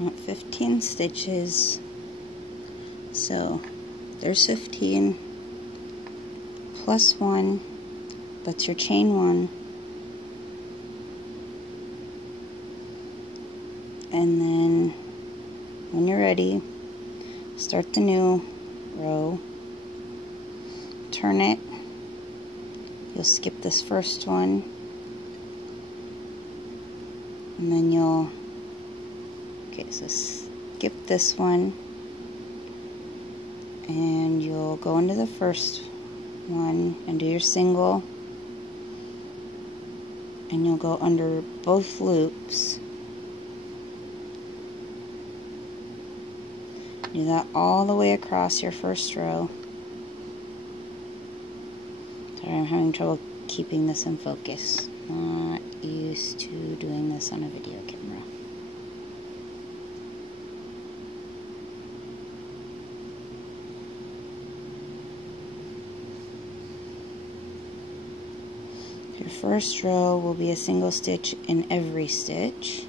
want 15 stitches. So there's 15 plus 1, that's your chain 1, and then when you're ready, start the new row, turn it, you'll skip this first one, and then you'll, so skip this one, and you'll go into the first one and do your single, and you'll go under both loops. Do that all the way across your first row. Sorry, I'm having trouble keeping this in focus. Not used to doing this on a video camera. Your first row will be a single stitch in every stitch.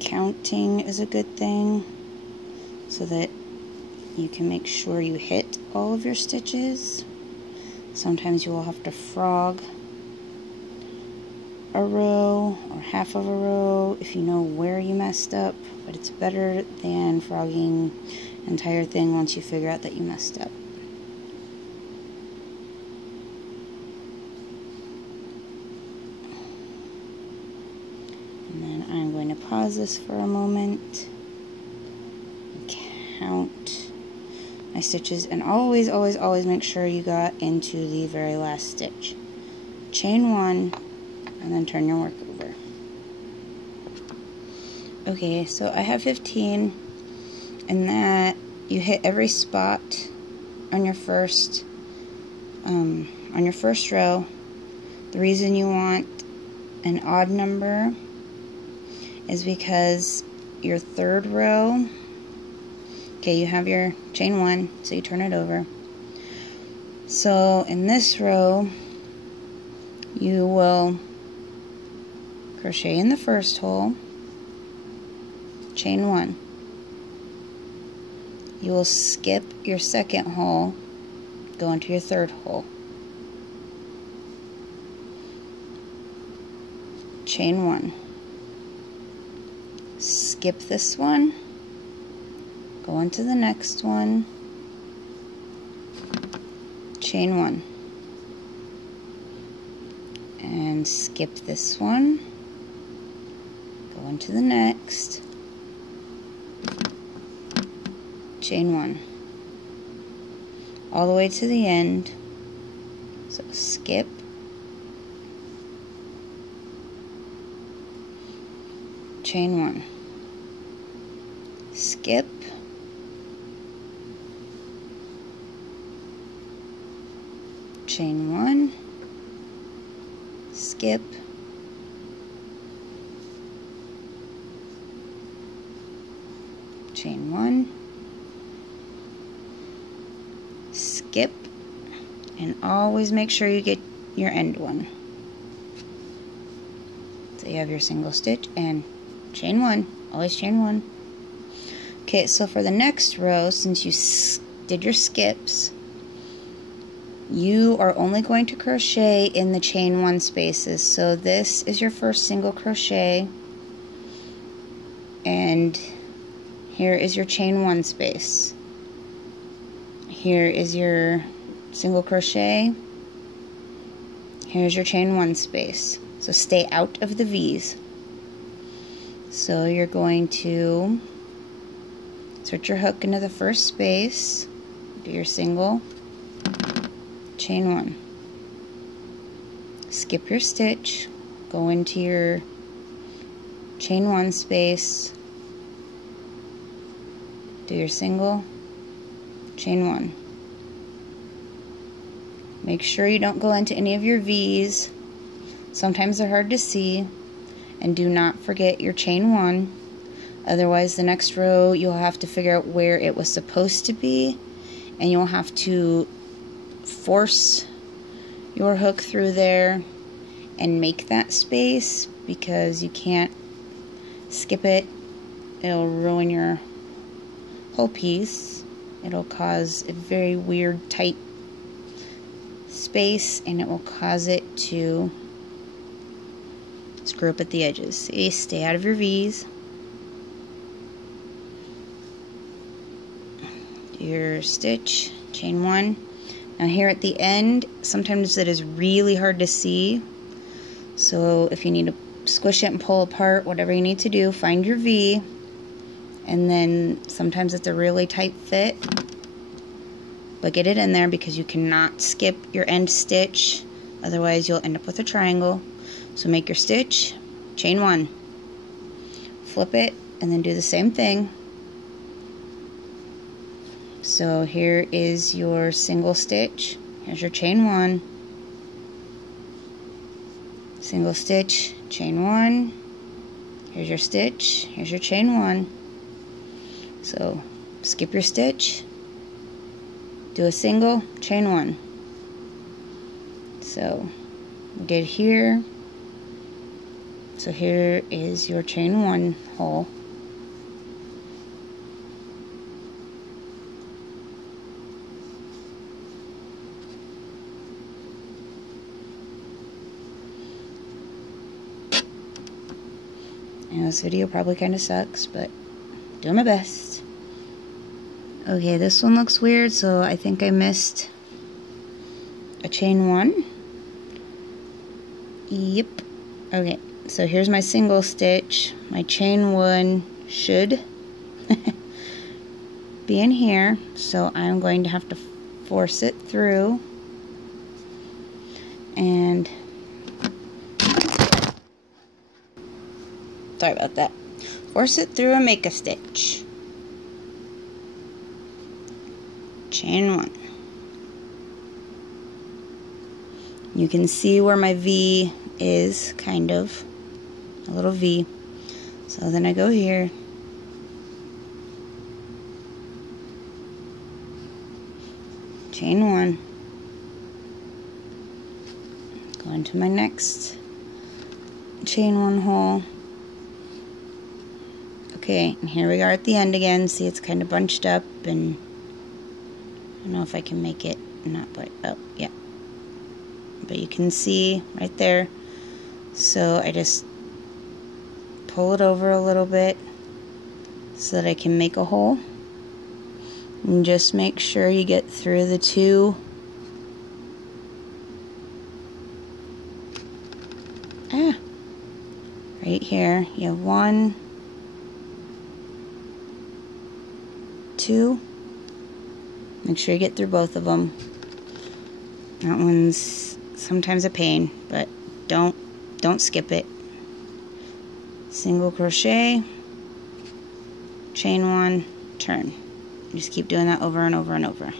Counting is a good thing so that you can make sure you hit all of your stitches. Sometimes you will have to frog a row or half of a row if you know where you messed up, but it's better than frogging the entire thing once you figure out that you messed up. And then I'm going to pause this for a moment, count my stitches, and always make sure you got into the very last stitch. Chain 1 and then turn your work over. Okay, so I have 15, and that you hit every spot on your first row. The reason you want an odd number is because your third row, okay, you have your chain 1, so you turn it over. So in this row, you will crochet in the first hole, chain 1. You will skip your second hole, go into your third hole, chain 1. Skip this one, go into the next one, chain 1, and skip this one, go into the next, chain 1, all the way to the end. So skip, chain 1, skip, chain 1, skip, chain 1, skip, and always make sure you get your end one. So you have your single stitch and chain 1, always chain 1. Okay, so for the next row, since you did your skips, you are only going to crochet in the chain 1 spaces. So this is your first single crochet, and here is your chain 1 space. Here is your single crochet, here's your chain 1 space. So stay out of the V's. So you're going to insert your hook into the first space, do your single, chain 1, skip your stitch, go into your chain 1 space, do your single, chain 1. Make sure you don't go into any of your V's. Sometimes they're hard to see. And do not forget your chain 1. Otherwise, the next row, you'll have to figure out where it was supposed to be, and you'll have to force your hook through there and make that space, because you can't skip it. It'll ruin your whole piece. It'll cause a very weird tight space, and it will cause it to screw up at the edges. See, stay out of your V's. Your stitch, chain 1. Now here at the end, sometimes it is really hard to see, so if you need to squish it and pull apart, whatever you need to do, find your V, and then sometimes it's a really tight fit, but get it in there, because you cannot skip your end stitch, otherwise you'll end up with a triangle. So make your stitch, chain 1, flip it, and then do the same thing. So here is your single stitch, here's your chain 1, single stitch, chain 1, here's your stitch, here's your chain 1. So skip your stitch, do a single, chain 1. So we did here. So here is your chain 1 hole. And this video probably kind of sucks, but doing my best. Okay, this one looks weird, so I think I missed a chain 1. Yep. Okay, so here's my single stitch. My chain 1 should be in here, so I'm going to have to force it through. And sorry about that. Force it through and make a stitch. Chain 1. You can see where my V is, kind of. A little V. So then I go here. Chain 1. Go into my next chain 1 hole. Okay, and here we are at the end again. See, it's kind of bunched up, and I don't know if I can make it not, but oh yeah, but you can see right there. So I just pull it over a little bit so that I can make a hole, and just make sure you get through the 2 right here. You have 1, 2. Make sure you get through both of them. That one's sometimes a pain, but don't skip it. Single crochet, chain 1, turn. Just keep doing that over and over and over.